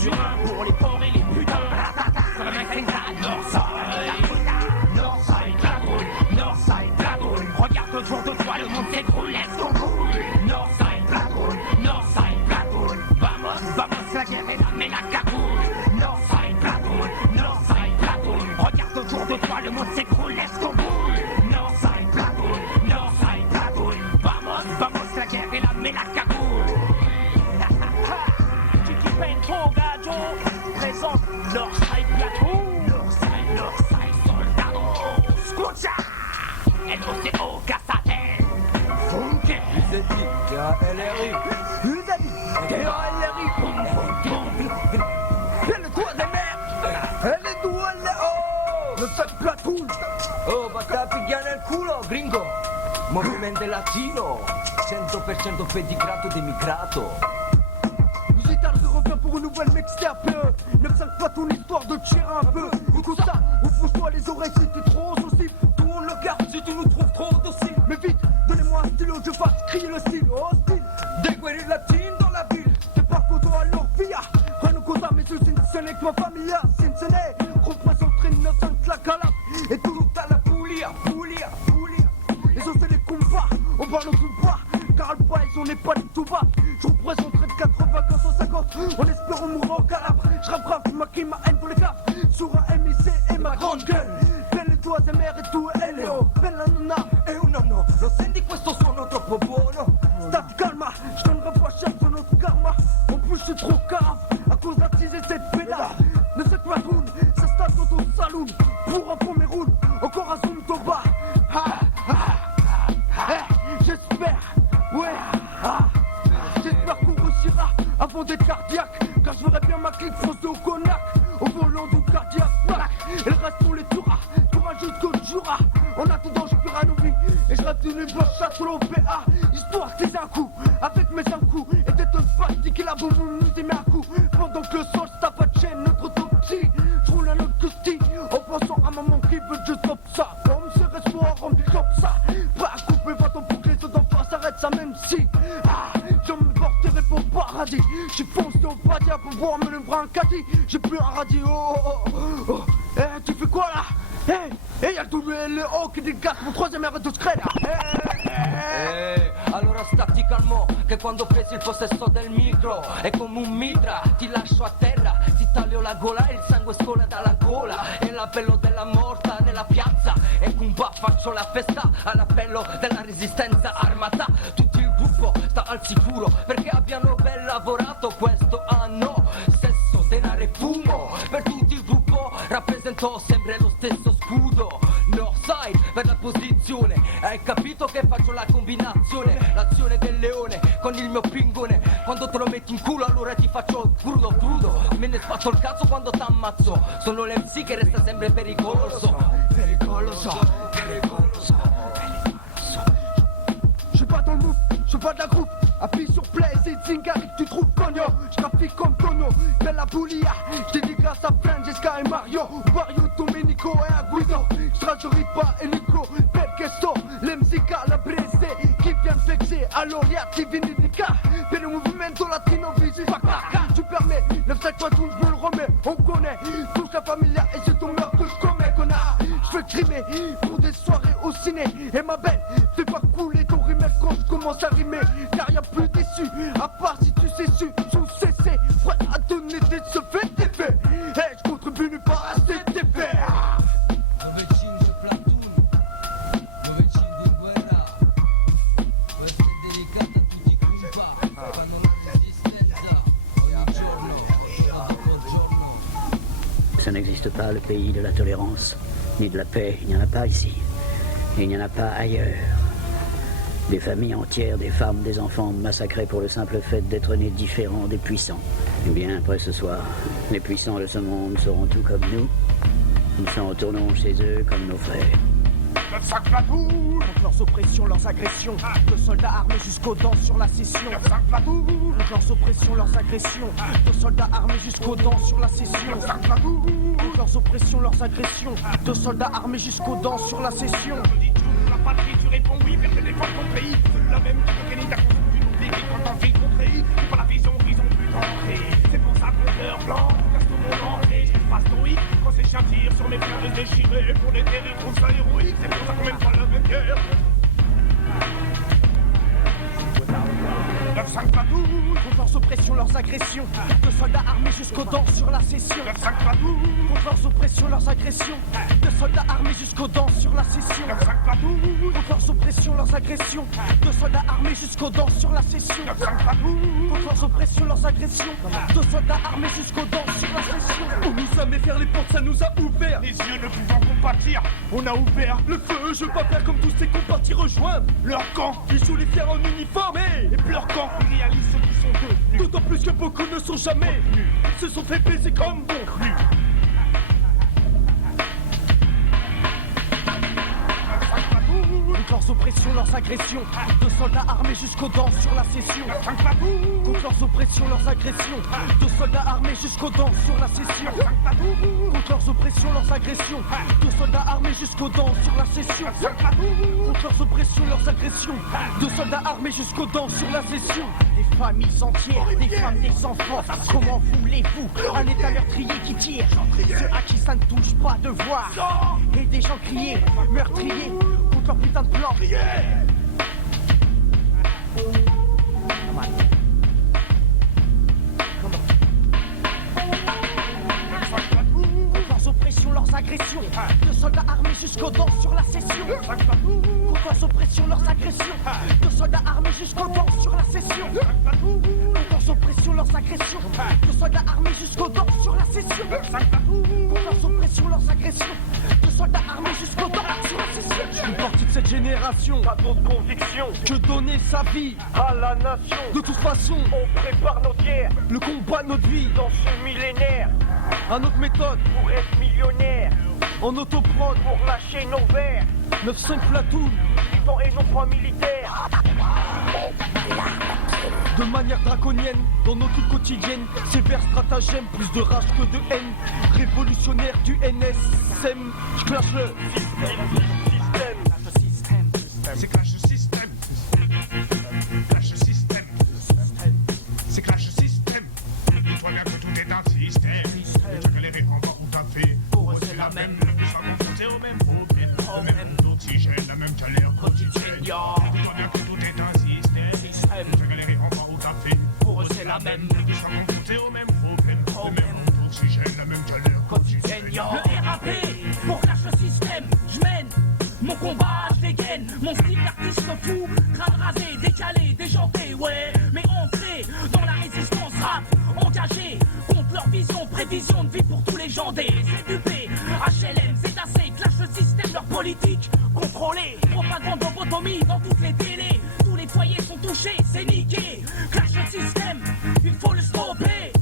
sur un pour les pauvres et les putains. Northside, Blackwood, Northside, Blackwood. Regarde autour de toi, le monde s'écroule, laisse qu'on coule. Northside, Blackwood, Northside, Blackwood. Vamos, vamos, la guerre est là, mais la cagoule. Northside, Blackwood, Northside, Blackwood. Regarde autour de toi, le monde s'écroule, laisse qu'on coule. Northside, Blackwood, Northside, Blackwood. Vamos, vamos, la guerre est là, mais la cagoule. Chiqui Pentro, Gajo, présente Northside, Blackwood. Northside, Northside, soldado. Escucha, LOCO, Casadel. Funke. Usetti, LRI. Usetti, LRI. Le toit des mers. Le toit des oh. Le sac platoon. Oh, battate nel culo, gringo. Movimento latino. 100% pedigrato d'immigrato. Guitare de revient pour une nouvelle mixtape. 9-5 platoon, histoire de tirer un peu. Écoute ça, ouvre-toi les oreilles si t'es trop saucif. Tourne le garde si tu nous trouves trop docile. Mais vite, donnez-moi un stylo, je fasse crier le style. Hostile, déguerrer la team dans la ville. C'est pas koto alors via. Rano cosa, mais je suis avec ma famille. Cincinnati, représenterait 9-5 la calap. Et tout à la poulia, poulia, poulia. Les autres c'est les combats, on parle au tout bas. Car le país, on n'est pas du tout bas. Je représenterai de 80 à 150. En espérant mourir en calabre. Je rattrape ma qui ma haine pour les caves. Sur un MIC et ma grande gueule. Belle toi et mère et tout Elio. Bella nonna e un nonno. Lo senti questo suono troppo buono. State calma, je donnerai pas cher sur notre karma. En plus je suis trop cave à cause d'attiser cette pédale. Ne sais pas roule, ça stade dans ton saloon. Pour un premier roule, encore un zoom ton bas. J'espère, ouais, j'espère qu'on réussira avant d'être cardiaque. Car je verrai bien ma clique foncer au cognac. Au volant du cardiaque, plaque. Et le reste on les tuera, tuera jusqu'au Jura. En attendant je pire à nos vies. Et je reste une blanche chasse au PA. Histoire que un coup, avec mes un coup. Et t'es un fatigue la bombe nous met un coup. Pendant que le sol tape pas de chaîne, notre autopsie. Je roule un autre costi, en pensant à maman qui veut que je stoppe ça. Comme ce restaurant rempli comme ça. Pas à couper, va-t'en pour que les autres en face arrêtent ça même si. Je me porterai pour paradis. J'suis foncé au padia pour voir me lever un caddie. J'ai plus un radis, oh. Tu fais quoi là? Y'a tout le haut qui dégage mon troisième air de secret là. Allora stati calmo, che quando presi il possesso del micro è come un mitra, ti lascio a terra, ti taglio la gola e il sangue scola dalla gola. E l'appello della morta nella piazza, e con qua faccio la festa all'appello della resistenza armata. Tutto il gruppo sta al sicuro perché abbiano ben lavorato questo anno. Sesso, denaro e fumo, per tutto il gruppo rappresentò sempre lo stesso scudo. Northside per la posizione, hai capito che faccio la combinazione, l'azione del leone con il mio pingone. Quando te lo metti in culo allora ti faccio crudo crudo. Me ne sbatto il cazzo quando t'ammazzo. Sono l'MC che resta sempre pericoloso. Pericoloso, pericoloso, pericoloso. Je suis pas dans le mouf, je suis pas de la groupe. Appuie sur play, c'est Zingari que tu trouves cogno. J'trafique comme Tono, de la boulia. J't'ai dit grâce à Francesca et Mario. Mario, Domenico et Aguido. J'tragerie pas et Nico, bel gesto. L'MCK, la Brese, qui vient de vexer. Alors y'a Tivinica, per le movimento latino visi. Tu permets, 9-7 fois tout, je me le remets. On connaît, touche la familia et c'est ton meurtre que je commets, connard. J'fais crimer pour des soirées au ciné. Et ma belle, fais pas couler ton rimel quand je commence à rimer. Car y'a plus déçu, à part si tu sais su, sous CC, prêt à donner des faits, des faits. Et je contribue pas à cet effet. Ça n'existe pas le pays de la tolérance, ni de la paix. Il n'y en a pas ici. Et il n'y en a pas ailleurs. Des familles entières, des femmes, des enfants massacrés pour le simple fait d'être nés différents des puissants. Eh bien, après ce soir, les puissants de ce monde seront tout comme nous. Nous s'en retournerons chez eux comme nos frères. 9-5 platoon, contre leurs oppressions, leurs agressions. De soldats armés jusqu'aux dents sur la session. 9-5 platoon, contre leurs oppressions, leurs agressions. De soldats armés jusqu'aux dents sur la session. 9-5 platoon, contre leurs oppressions, leurs agressions. De soldats armés jusqu'aux dents sur la session. La patrie, tu réponds oui, vers te défendre ton pays. Celui-là même qui te gagne ta construction publique et quand t'en fais contrer. C'est pas la vision qu'ils ont pu t'entrer. C'est pour ça qu'on Fleur blanc, casse tout mon entrée, j'ai pas stoïque. Quand ces chiens tirent sur mes fleurs déchirées, pour les terres, ils trouvent ça héroïque. C'est pour ça qu'on mène pas la même guerre. 9-5 Padoue, contre leurs oppressions, leurs agressions. De soldats armés jusqu'aux dents sur la session. 9-5 Padoue, contre leurs oppressions, leurs agressions. De soldats armés jusqu'aux dents sur la session. 9-5 Padoue, contre leurs oppressions, leurs agressions. De soldats armés jusqu'aux dents sur la session. 9-5 Padoue, contre leurs oppressions, leurs agressions. De soldats armés jusqu'aux dents sur la session. On nous a mis vers les portes, ça nous a ouvert. Les yeux ne pouvant compatir, on a ouvert le feu. Je veux pas faire comme tous ces compartis rejoindre leur camp. Ils jouent les fiers en uniforme et leur camp. Ils réalisent ce qu'ils sont devenus. D'autant plus que beaucoup ne sont jamais retenus. Ils se sont fait baiser comme bon cru. Contre leurs oppressions, leurs agressions. De soldats armés jusqu'aux dents sur la session. Contre leurs oppressions, leurs agressions. De soldats armés jusqu'aux dents sur la session. Contre leurs oppressions, leurs agressions. De soldats armés jusqu'aux dents sur la session. Contre leurs oppressions, leurs agressions. De soldats armés jusqu'aux dents sur la session. Des familles entières, des femmes, des enfants. Comment voulez-vous un état meurtrier qui tire? Ceux à qui ça ne touche pas de voir. Et des gens crier, meurtriers. Contre leur putain de plan. Leurs oppressions, leurs agressions. De soldats armés jusqu'aux dents sur la session. Contre leurs oppressions, leurs agressions. De soldats armés jusqu'aux dents sur la session. Contre leurs oppressions, leurs agressions. De soldats armés jusqu'aux dents sur la session. Contre leurs oppressions, leurs agressions. De soldats armés jusqu'aux dents sur la session. Je suis parti de cette génération, pas d'autre conviction que donner sa vie à la nation. De toute façon, on prépare notre guerre, le combat de notre vie dans ce millénaire. À notre méthode pour être millionnaire, en autoprod pour lâcher nos verres. 9-5 platoon, militants et non pas militaires. De manière draconienne, dans notre lutte quotidienne, sévère stratagème, plus de rage que de haine. Révolutionnaire du NSM, je clash le système. C'est clash le système. Clash le système. C'est clash le système. Dis-toi bien que tout est un système. Tu as galéré en bas où t'as fait. Pour eux c'est la même. Le plus va confronter au même problème. Le même d'oxygène, la même galère quotidienne. Dis-toi bien que tout est un système. Tu as galéré en bas où t'as fait. Pour eux c'est la même. Le plus va confronter au même problème. Le même d'oxygène, la même galère quotidienne. Le RAP, pour clash le système, je mène mon combat, je dégaine, mon style d'artiste fou, crâne rasé, décalé, déjanté, ouais, mais ancré dans la résistance rap, engagé contre leur vision, prévision de vie pour tous les gens des ZUP, HLM, ZAC, clash le système, leur politique, contrôlée, propagande lobotomie dans toutes les télés, tous les foyers sont touchés, c'est niqué, clash le système, il faut le stopper.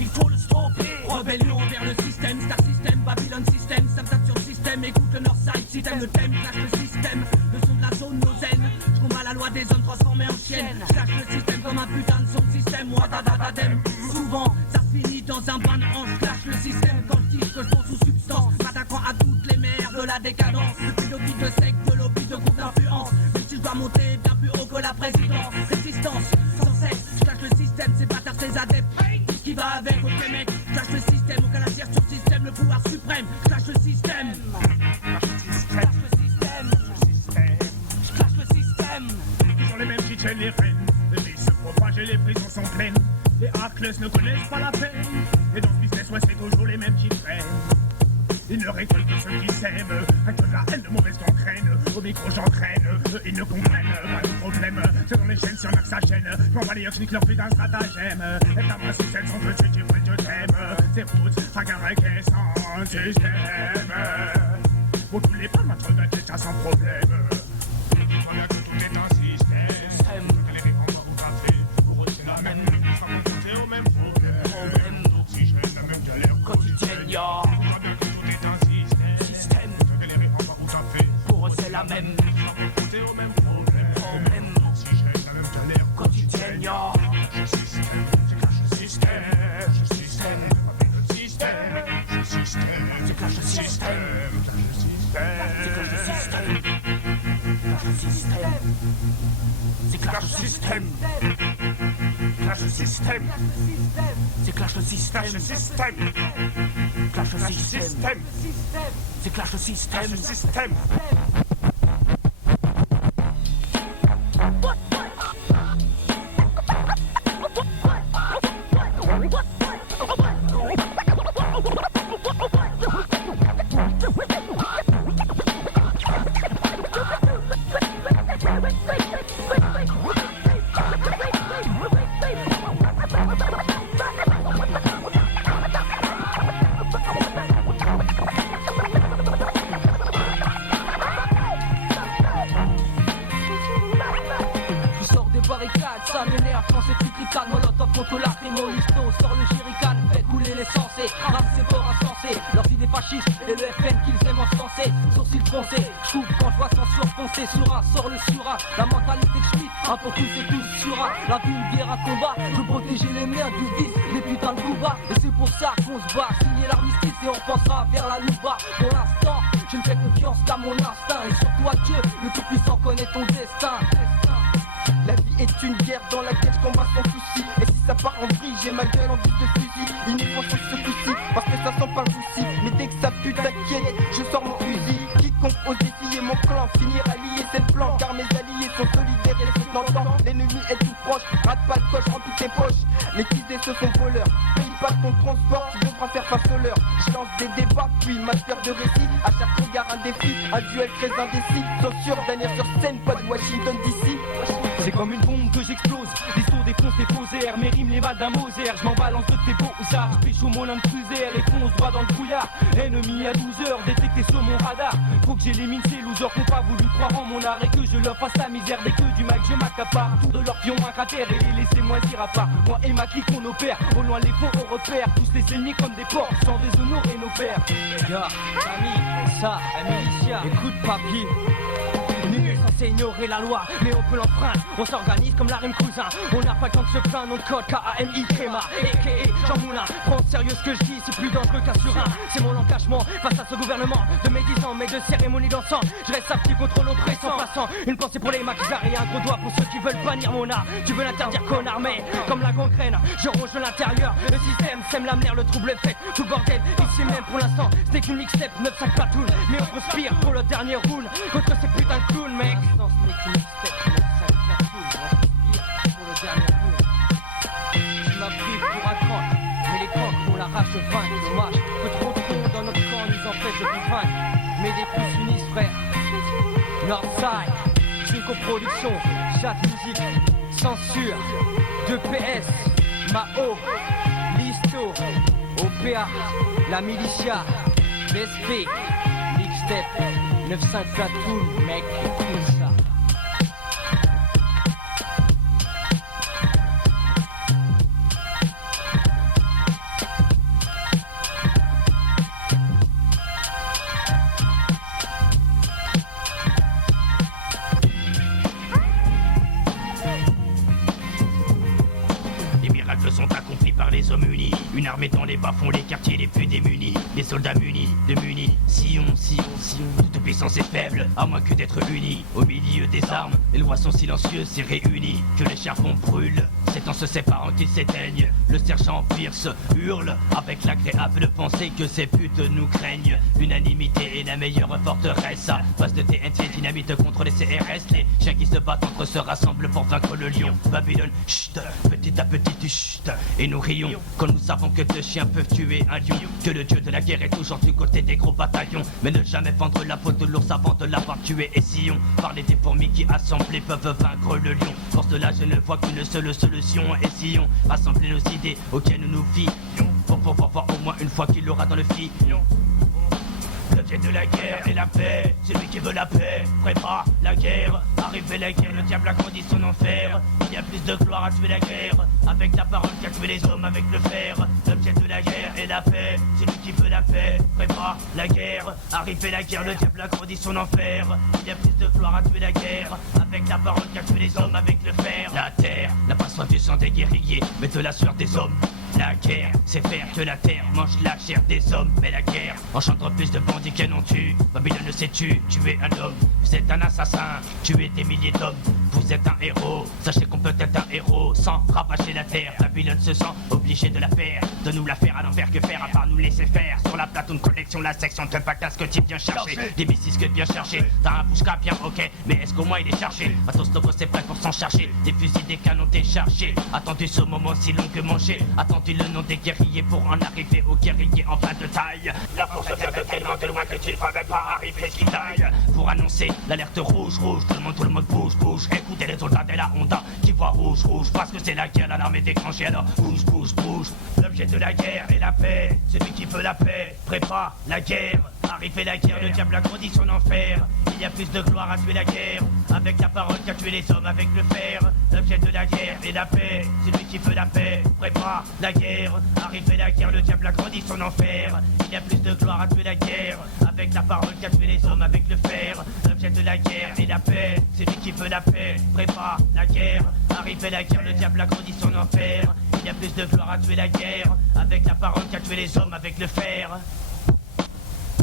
Il faut le stopper. Rebellion envers le système, Star System, Babylon System, Samsat sur le système, écoute le Northside System, le thème, clash le système, le son de la zone, nos zen, je combats la loi des zones transformées en chienne, clash le système comme un putain de son système, moi dadadadem. Souvent, ça se finit dans un bain de hanche, clash le système quand je dis que je pense sous substance, m'attaquant à toutes les mers de la décadence, depuis lobby de secte, de lobby de groupe d'influence, même si je dois monter bien plus haut que la présidence, résistance, sans cesse, je clash le système, c'est bâtard, ses adeptes. Qui va avec, ok mec, clash le système, aucun laser sur système, le pouvoir suprême, clash le système. Clash le système. Clash le système. Ils ont les mêmes qui tiennent les rênes, les vies se propagent et les prisons sont pleines. Les hackless ne connaissent pas la peine, et dans ce business, ouais, c'est toujours les mêmes qui traînent. Ils ne récoltent que ceux qui s'aiment, avec de la haine de mauvaise gangrène. Au micro j'entraîne, ils ne comprennent pas de problème. C'est dans les chaînes, si on a que sa chaîne. Je m'en bats les yeux, je nique leur putain de stratagème. Et ta main sous celle, sans que tu prennes, je t'aime. C'est route, fracas et sans système. Pour tous les palmes, tu regrettes ça sans problème. Dis-toi bien que tout est un système. Que les réponses sont tout à fait. Pour eux c'est la même, ils sont confrontés au même problème. Donc si je reste la même galère quotidienne, ya. Dis-toi bien que tout est un système. Que les réponses sont tout à fait. Pour eux c'est la même, ils sont confrontés au même problème. Donc si je reste la même galère quotidienne, ya. Je système, tu caches le système. Je système, le système. Je système, tu caches le système. C'est clash le système. C'est clash le système. Clash Clash le système. C'est clash le système. Clash le système. Clash le Clash le système. système. C'est clash le système. Clash le système. Ça m'énerve quand c'est plus cricane, molotov contre lacrymo, listo, sort le jerrycan, fait couler l'essence, rap c'est fort insensé, leur vie des fascistes et le FN qu'ils aiment encenser, sourcils foncés, j'coupe quand j'vois censure foncer sur un, sort le sur un, la mentalité de Schmitt, un pour tous et tous sur un, la vie une guerre à combat, je protéger les miens du vice, les putains de coups bas, et c'est pour ça qu'on se bat, signer l'armistice et on pensera vers la louba, pour l'instant, je ne fais confiance qu'à mon instinct, et surtout à Dieu, le tout-puissant connaît ton destin. La vie est une guerre dans laquelle je combats sans souci. Et si ça part en vrille, j'ai ma gueule en guise de fusil. Ils nous font ce coup-ci, parce que ça sent pas le souci. Mais dès que ça pue, t'inquiète, je sors mon fusil. Quiconque ose défier mon clan finira lié, c'est le plan. Car mes alliés sont solidaires et sont dans le temps. L'ennemi est tout proche, rate pas de coche, remplis tes poches. Les idées se font voleurs, paye pas ton transport, tu devras faire face aux leurs. Je lance des débats, puis ma sphère de récit. À chaque regard un défi, un duel très indécis. Censure, dernière sur scène, pas de Washington DC. C'est comme une bombe que j'explose, les sauts défoncent les faux airs, mes rimes les balles d'un Moser, je m'en balance de tes beaux arts, je pécho mon Land Cruiser et fonce droit dans le brouillard, ennemi à 12 heures, détecté sur mon radar, faut que j'élimine ces losers qui n'ont pas voulu croire en mon art et que je leur fasse la misère dès que du mic je m'accapare, autour de leur pion un cratère et les laisser moisir à part, moi et ma clique on opère, au loin les fonds on repère, tous les ennemis comme des porcs, sans déshonorer nos pères. Ya, ami, ça, la militia, écoute papier. Nul est censé ignorer la loi, mais on peut l'enfreindre. On s'organise comme la rime cousin. On n'a pas le temps de se plaindre, notre code K-A-M-I, Créma, a.k.a. Jean Moulin. Prends au sérieux ce que je dis, c'est plus dangereux qu'un surin. C'est mon engagement face à ce gouvernement de mes 10 ans, mais de cérémonies d'encens. Je reste apte contre l'oppressant, passant une pensée pour les maquisards et un gros doigt pour ceux qui veulent bannir mon art. Tu veux l'interdire, connard, mais comme la gangrène, je ronge de l'intérieur. Le système sème l'amener, le trouble fait tout bordel. Ici même pour l'instant, c'est qu'une mixtape, 9-5 platoon. Mais on conspire pour le dernier round contre ces putains de clowns, mec. Non, ce n'est qu'une mixtape, 9-5 platoon. On conspire pour le dernier round. Je m'abrive pour un crank, mais les cranks on l'arrache de vaincre. Dommage que trop de cons dans notre camp nous empêchent de convaincre. Mais des pouces s'unissent, frère. Northside, c'est une coproduction, chaque musique, censure, 2 PS, Mao, Listo, OPA, la militia, BSP, mixtape, 9-5 platoon, mec, tout ça. Sont accomplis par les hommes unis. Une armée dans les bas-fonds, les quartiers les plus démunis. Des soldats munis, de munis. Sillon, toute puissance est faible, à moins que d'être unis. Au milieu des armes, les lois sont silencieuses, c'est réuni. Que les charbons brûlent, c'est en se séparant qu'ils s'éteignent. Le sergent Pierce hurle, avec l'agréable pensée que ces putes nous craignent. L'unanimité est la meilleure forteresse. Base de TNT, dynamite contre les CRS. Les chiens qui se battent entre eux se rassemblent pour vaincre le lion. Babylone, chut, petit à petit tu chut. Et nous rions quand nous savons que 2 chiens peuvent tuer un lion. Que le dieu de la guerre est toujours du côté des gros bataillons. Mais ne jamais vendre la peau de l'ours avant de l'avoir tué. Et si on parlait des fourmis qui assemblées peuvent vaincre le lion. Pour cela je ne vois qu'une seule solution. Et si on rassemblait nos idées auxquelles nous nous fions, pour voir au moins une fois qu'il aura dans le fillon. L'objet de la guerre est la paix, celui qui veut la paix prépare la guerre. Arrivé la guerre, le diable agrandit son enfer. Il y a plus de gloire à tuer la guerre avec la parole qu'à tuer les hommes avec le fer. L'objet de la guerre est la paix, celui qui veut la paix prépare la guerre. Arrivé la guerre, le diable agrandit son enfer. Il y a plus de gloire à tuer la guerre avec la parole qu'à tuer les hommes avec le fer. La terre n'a pas soif du sang des guerriers, mais de la sueur des hommes. La guerre, c'est faire que la terre mange la chair des hommes. Mais la guerre engendre plus de bandits qu'elle n'en tue. Babylone ne sait tuer un homme, c'est un assassin. Tuer des milliers d'hommes, vous êtes un héros. Sachez qu'on peut être un héros sans rapacher la terre. Babylone se sent obligé de la faire, de nous la faire à l'envers. Que faire à part nous laisser faire? Sur la platoon collection, la section de patas que tu viens chercher. Des B6 que bien chercher. T'as un Pouchka bien ok, mais est-ce qu'au moins il est chargé? Matos Loco c'est prêt pour s'en charger. Des fusils, des canons déchargés. Attendu ce moment si long que manger. Attendu le nom des guerriers pour en arriver aux guerriers en fin de taille. La force vient de tellement de loin que tu ne vas même pas arriver ce qui taille. Pour annoncer l'alerte rouge, rouge. Tout le monde bouge, bouge. Écoutez les soldats de la Honda qui voient rouge, rouge. Parce que c'est la guerre, l'armée déclenchée. Alors bouge, bouge, bouge. L'objet de la guerre est la paix. Celui qui veut la paix prépare la guerre. Arrivée la guerre, le diable a grandi son enfer. Il y a plus de gloire à tuer la guerre avec la parole qu'à tuer les hommes avec le fer. L'objet de la guerre est la paix. Celui qui veut la paix prépare la guerre. Arrivée la guerre, le diable a grandi son enfer. Il y a plus de gloire à tuer la guerre avec la parole qu'à tuer les hommes avec le fer. L'objet de la guerre est la paix. Celui qui veut la paix prépare la guerre. Arrivée la guerre, le diable a grandi son enfer. Il y a plus de gloire à tuer la guerre avec la parole qu'à tuer les hommes avec le fer.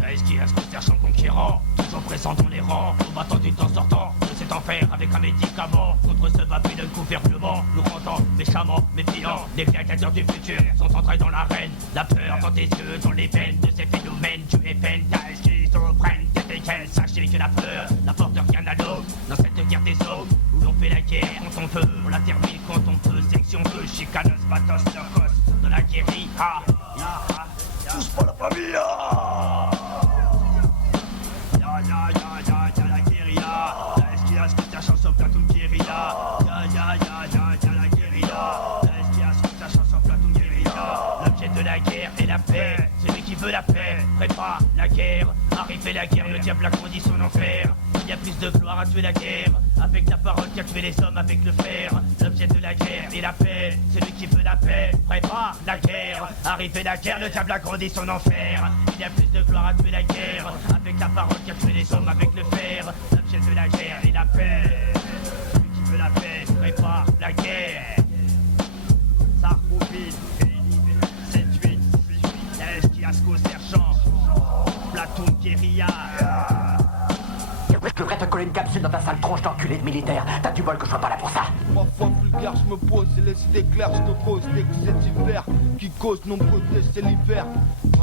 Est-ce qu'il y a ce sergent conquérant, toujours présent dans les rangs, combattant du temps sortant de cet enfer avec un médicament contre ce Babylone gouvernement, nous rendant méchamment, méfiants. Les gladiateurs du futur sont entrés dans l'arène, la peur dans tes yeux, dans les veines de ces phénomènes du FN, schizophrène, TPK. Sachez que la peur n'apporte rien à l'homme dans cette guerre des hommes où l'on fait la guerre quand on veut, on la termine quand on peut. Section 2, chicanos, patos, circos, de la guérilla. Tous pour la famille. La guérilla. Est-ce qu'il y a ce que ta chanson platoon guérilla? La guérilla. Est-ce qu'il y a ce que ta chanson platoon guérilla? L'objet de la guerre est la paix. Celui qui veut la paix prépare la guerre. Arrivée la guerre, le diable a grandi son enfer. Il y a plus de gloire à tuer la guerre avec la parole qu'à tuer les hommes avec le fer. L'objet de la guerre est la paix. Celui qui veut la paix prépare la guerre. Arrivée la guerre, le diable a grandi son enfer. Il y a plus de gloire à tuer la guerre avec la parole qu'à tuer les hommes avec le fer. L'objet de la guerre est la paix. Celui qui veut la paix prépare la guerre. Sarkouville, 7-8, Esquiasco, sergent, platoon guérilla. Je devrais te coller une capsule dans ta sale tronche d'enculé de militaire. T'as du bol que je sois pas là pour ça. Parfois vulgaire, je me pose et les idées claires, je te cause des excès d'hiver qui causent nombreux décès l'hiver.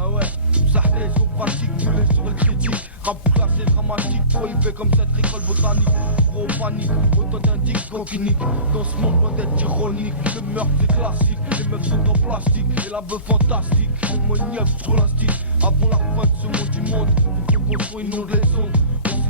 Ah ouais, ça les aux pratiques, tu les sur le critique. Rap classé dramatique, prohibé comme cette école botanique. Gros panique, autant d'indiques coquiniques. Dans ce monde loin d'être ironique, le meurtre c'est classique. Les meufs sont en plastique et la bœuf fantastique. Ammoniaque sur l'instit, avant la fin de ce monde du monde. Faut que le bon inonde les ondes.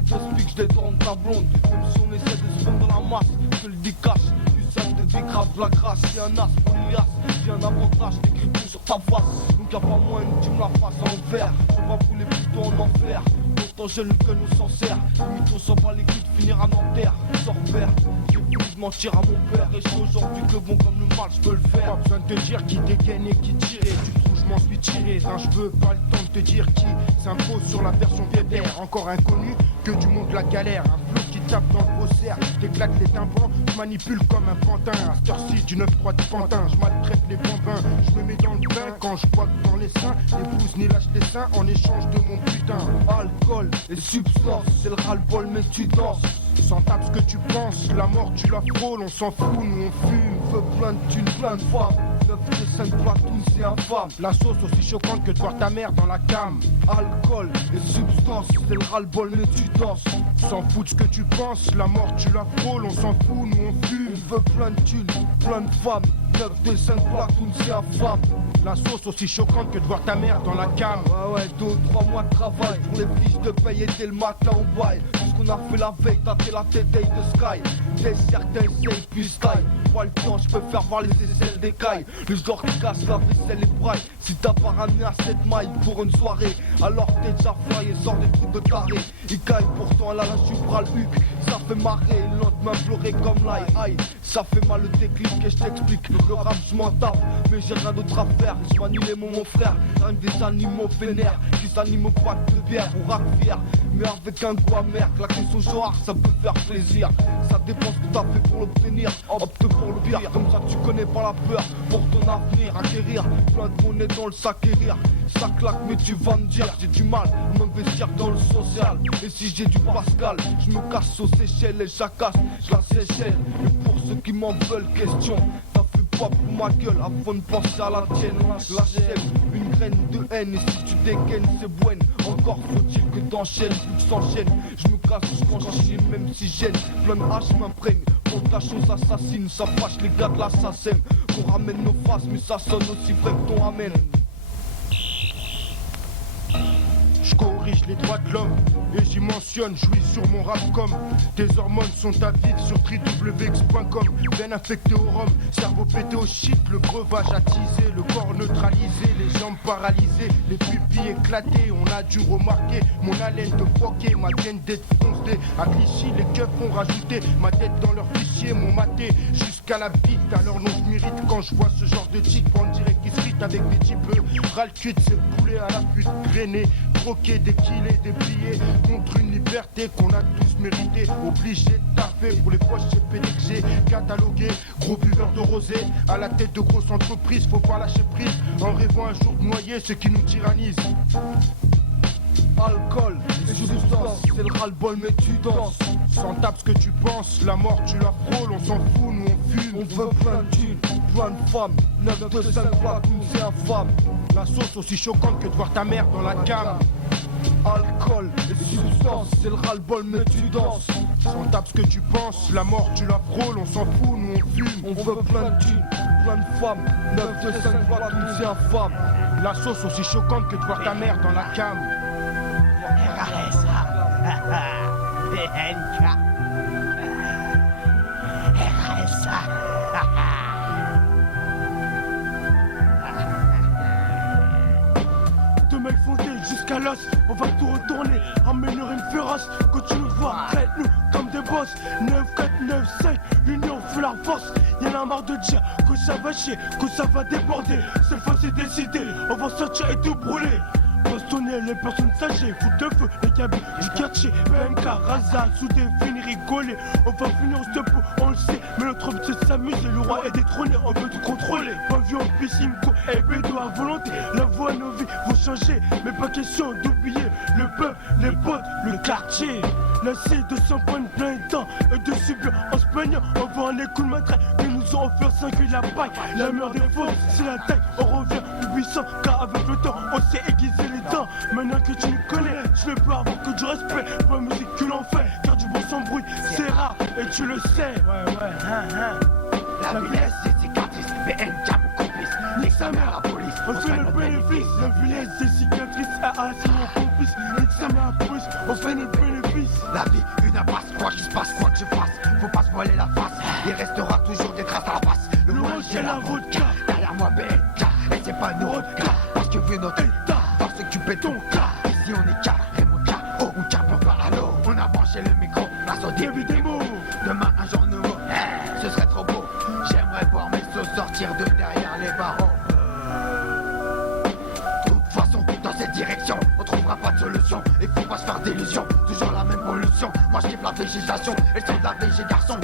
Je speak, je détourne ta blonde. Même si on essaie de se fondre dans la masse, je te le dis cash. Plus simple de vie grave la grâce. Y'a un as pour l'IAS, j'ai un avantage, t'écris tout sur ta face. Donc y'a pas moyen que tu me la fasses à l'envers. On va brûler plutôt en enfer. Autant jeune que nous s'en sert. Limite on s'en bat les couilles de finir à Nanterre. Sors père, j'ai voulu mentir à mon père. Et c'est aujourd'hui que bon comme le mal je peux le faire. Pas besoin de te dire qui dégaine et qui tire. Tu trouves je m'en suis tiré. D'un je veux pas le temps de te dire qui s'impose sur la version VDR. Encore inconnu que du monde la galère. Un flot qui tape dans le faussaire. J'éclate les tympans, je manipule comme un pantin. À cette heure-ci du 9-3 du pantin. Je maltraite les bambins, je me mets dans le bain. Quand je boite dans les seins, les pouces ni lâche les seins en échange de mon putain. Alcool et substances, c'est le ras-le-bol mais tu danses. Sans tape ce que tu penses, la mort tu la frôles, on s'en fout, nous on fume. Veux plein de thunes, plein de femmes. 9 de 5 platoons, c'est infâme. La sauce aussi choquante que de voir ta mère dans la cam. Alcool et substances, c'est le ras-le-bol mais tu danses. S'en fout de ce que tu penses, la mort tu la frôles, on s'en fout, nous on fume. On veut plein de thunes, plein de femmes. 9 de 5 platoons, c'est infâme. La sauce aussi choquante que de voir ta mère dans la cam. Ouais, 2 ou 3 mois de travail pour les fiches de paye et dès le matin on baille. Tout ce qu'on a fait la veille, t'as fait la tête de Sky. Des certains essayent puis style. Pas le temps, je peux faire voir les aisselles des cailles. Le genre qui casse la vaisselle et braille. Si t'as pas ramené à 7 mailles pour une soirée, alors t'es déjà flyé, sors des trucs de taré. Il caille pourtant elle a la supra le huc. Ça fait marrer, le lendemain pleurer comme l'ail. Aïe, ça fait mal le déclic et je t'explique. Le rap je m'en tape, mais j'ai rien d'autre à faire. Je manie les mots mon frère, rien que des animaux vénères qui s'animent au pack de bière ou rack fier. Mais avec un goût amer, claquer son genre, ça peut faire plaisir. Ça dépend ce que t'as fait pour l'obtenir. Opte pour le pire, comme ça tu connais pas la peur. Pour ton avenir, acquérir plein de monnaie dans dans le sac et rire. Ça claque mais tu vas me dire, j'ai du mal à m'investir dans le social. Et si j'ai du Pascal, je me casse aux Seychelles et j'acasse la Seychelle. Et pour ceux qui m'en veulent, question, t'as fait pas pour ma gueule avant de penser à la tienne. La chèvre, une graine de haine, et si tu dégaines c'est bonne. Encore faut-il que t'enchaînes, plus que s'enchaîne. Je me casse jusqu'en chier même si gêne. Plein de haches m'imprègne, quand la chose assassine, ça fâche les gars de l'assassin. Qu'on ramène nos faces mais ça sonne aussi vrai que ton amène. Je corrige les droits de l'homme et j'y mentionne, jouis sur mon rap comme tes hormones sont à vivre sur www.x.com. Veine affectée au rhum, cerveau pété au shit, le breuvage attisé, le corps neutralisé, les jambes paralysées, les pupilles éclatées. On a dû remarquer mon haleine de foquer, ma gaine d'être foncée. À Clichy, les keufs ont rajouté ma tête dans leur fichier, m'ont maté jusqu'à la bite. Alors non, je mérite quand je vois ce genre de type. On dirait qu'ils se fritent avec des types ras le cul de ces poulets à la pute grainée. Troquer des kilés, des billets contre une liberté qu'on a tous mérité. Obligé de taffer pour les poches CPD que j'ai catalogué. Gros buveur de rosé à la tête de grosses entreprises. Faut pas lâcher prise en rêvant un jour de noyer ceux qui nous tyrannisent. Alcool, les substances, c'est le ras-le-bol mais tu danses. Sans tape ce que tu penses, la mort tu la frôles. On s'en fout, nous on fume. On veut plein de thunes, plein de femmes. 9 de 5 plaques, c'est infâme. La sauce aussi choquante que de voir ta mère dans la cam. Alcool, les substances, c'est le ras-le-bol mais tu danses. Sans tape ce que tu penses, la mort tu la frôles. On s'en fout, nous on fume. On veut plein de thunes, plein de femmes. 9 de 5 plaques, c'est infâme. La sauce aussi choquante que de voir ta mère dans la cam. Deux mecs fondés jusqu'à l'os, on va tout retourner. Amène une rime féroce, continue de voir, traite-nous comme des boss. 9, 4, 9, 5, l'union fait la force. Y'en a marre de dire que ça va chier, que ça va déborder. Cette fois c'est décidé, on va sortir et tout brûler. Bastonner les personnes sachées, foutre de feu les cabines du quartier. PMK, Raza, soudé, fini, rigoler. On va finir au stop, on le sait. Mais notre but c'est de s'amuser, le roi est détrôné, on veut tout contrôler. Pas vu en piscine, et bédo à volonté. La voix, nos vies vont changer, mais pas question d'oublier le peuple, les potes, le quartier. La C de 100 points plein temps et de subir en se plaignant. On voit un écoute matraque que nous ont offert 5 et la paille. La meilleure des forces, c'est la taille. On revient plus puissant car avec le temps, on s'est aiguisé les dents. Maintenant que tu me connais, je ne peux avoir que du respect pour la musique que l'on fait. Car du bon s'embrouille, c'est rare et tu le sais. La villesse, c'est cicatrice, PNK mon complice. Nique sa mère la police, on fait le bénéfice. La villesse, c'est cicatrice, c'est mon complice. Nique sa mère la police, on fait le bénéfice. La vie, une impasse, quoi qu'il se passe, quoi que je fasse. Faut pas se voiler la face, il restera toujours des traces à la face. Le loin j'ai la vodka, derrière moi BNK. Et c'est pas nos cas, parce que vu notre état, va s'occuper ton cas. Ici on est cas, Raymond K, oh on cap on part à l'eau. On a branché le micro, grâce au début des mots. Demain un jour nouveau, ce serait trop beau. J'aimerais voir mes sauces sortir de derrière les barreaux. De toute façon, dans cette direction, on trouvera pas de solution. Il faut pas se faire d'illusions, toujours la même pollution. Moi je kiffe la végétation, et le son de la végé garçon.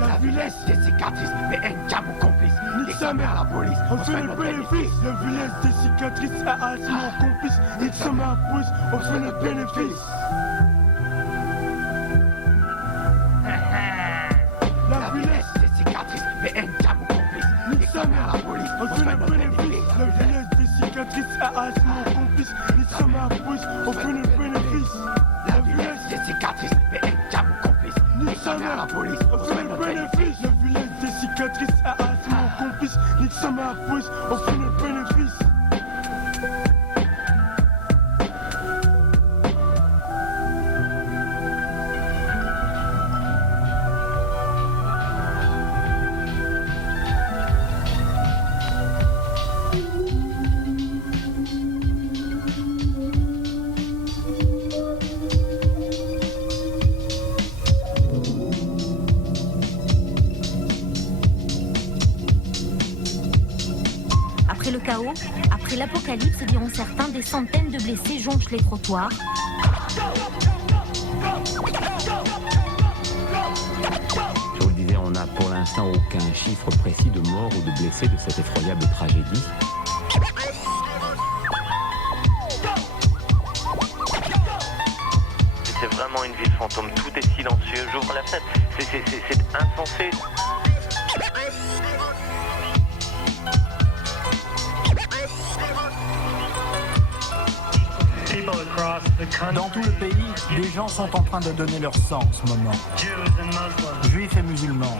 La villesse, des cicatrices, mais NK mon complice. Nique sa mère la police, on fait le bénéfice. La villesse, des cicatrices, c'est mon complice. Nique sa mère la police, on fait le bénéfice. La villesse, des cicatrices, mais NK mon complice. Nique sa mère la police, on fait le bénéfice. La villesse, des cicatrices, c'est mon complice. Nique sa mère la police, on fait le bénéfice. La villesse, des cicatrices, mais NK mon complice. Nique sa mère la police, on fait le bénéfice. La villesse, des cicatrices, c'est mon complice. Nique sa mère la police, on fait le bénéfice. Après le chaos, après l'apocalypse, diront certains, des centaines de blessés jonchent les trottoirs. Je vous disais, on n'a pour l'instant aucun chiffre précis de morts ou de blessés de cette effroyable tragédie. fantômes, tout est silencieux, j'ouvre la fenêtre, c'est insensé. Dans tout le pays, des gens sont en train de donner leur sang en ce moment. Juifs et musulmans,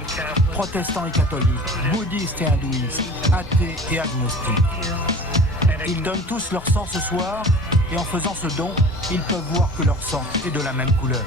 protestants et catholiques, bouddhistes et hindouistes, athées et agnostiques. Ils donnent tous leur sang ce soir, et en faisant ce don, ils peuvent voir que leur sang est de la même couleur.